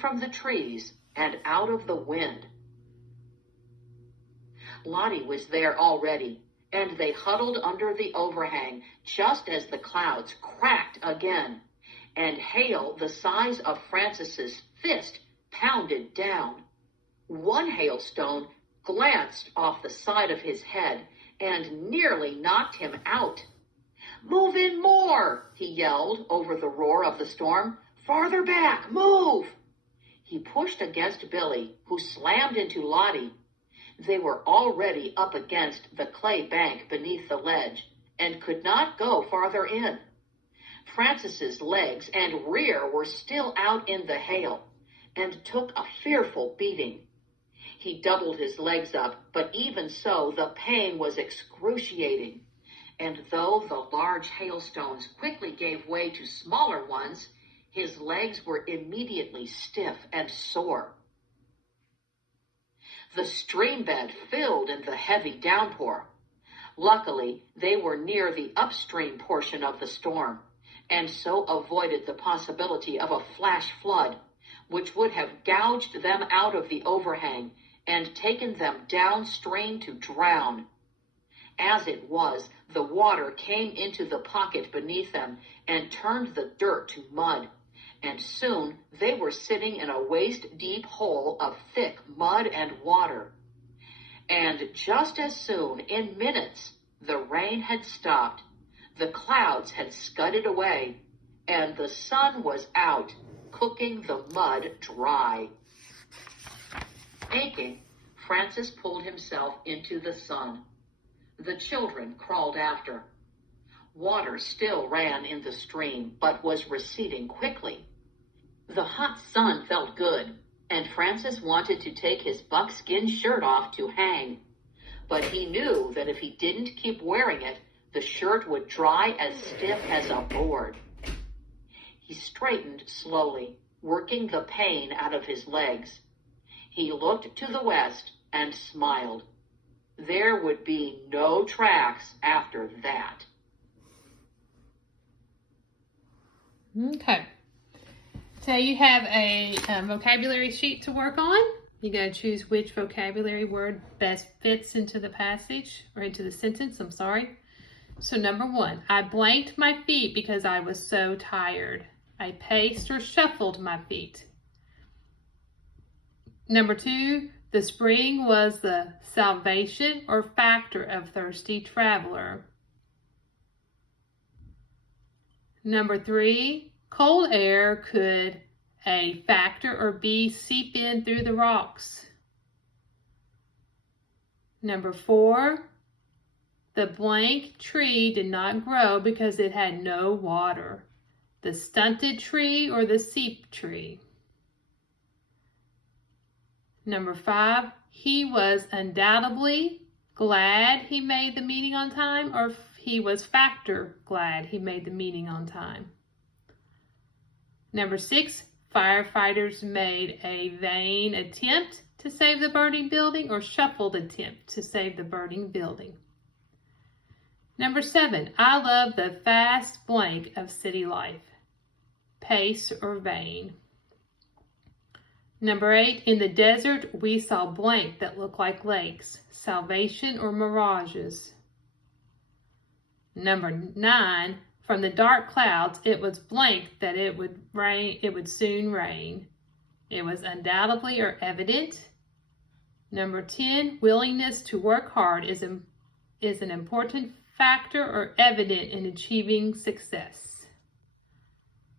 from the trees and out of the wind. Lottie was there already, and they huddled under the overhang just as the clouds cracked again, and hail the size of Francis's fist pounded down. One hailstone glanced off the side of his head and nearly knocked him out. "Move in more," he yelled over the roar of the storm. "Farther back, move!" He pushed against Billy, who slammed into Lottie. They were already up against the clay bank beneath the ledge and could not go farther in. Francis's legs and rear were still out in the hail and took a fearful beating. He doubled his legs up, but even so, the pain was excruciating. And though the large hailstones quickly gave way to smaller ones, his legs were immediately stiff and sore. The stream bed filled in the heavy downpour. Luckily, they were near the upstream portion of the storm, and so avoided the possibility of a flash flood, which would have gouged them out of the overhang and taken them downstream to drown. As it was, the water came into the pocket beneath them and turned the dirt to mud, and soon they were sitting in a waist-deep hole of thick mud and water. And just as soon, in minutes, the rain had stopped, the clouds had scudded away, and the sun was out, cooking the mud dry. Aching, Francis pulled himself into the sun. The children crawled after. Water still ran in the stream, but was receding quickly. The hot sun felt good, and Francis wanted to take his buckskin shirt off to hang. But he knew that if he didn't keep wearing it, the shirt would dry as stiff as a board. He straightened slowly, working the pain out of his legs. He looked to the west and smiled. There would be no tracks after that. Okay. So you have a vocabulary sheet to work on. You got to choose which vocabulary word best fits into the passage, or into the sentence, I'm sorry. So number 1, I blanked my feet because I was so tired. I paced or shuffled my feet. Number 2, the spring was the salvation or factor of thirsty traveler. Number 3, cold air could A, factor, or B, seep in through the rocks. Number 4, the blank tree did not grow because it had no water. The stunted tree or the seep tree. Number 5, he was undoubtedly glad he made the meeting on time, or he was factor glad he made the meeting on time. Number 6, firefighters made a vain attempt to save the burning building, or shuffled attempt to save the burning building. Number 7, I love the fast blank of city life. Pace or vain. Number 8, in the desert we saw blank that looked like lakes. Salvation or mirages. Number 9, from the dark clouds it was blank that it would rain. It would soon rain. It was undoubtedly or evident. Number 10, willingness to work hard is an important factor or evident in achieving success.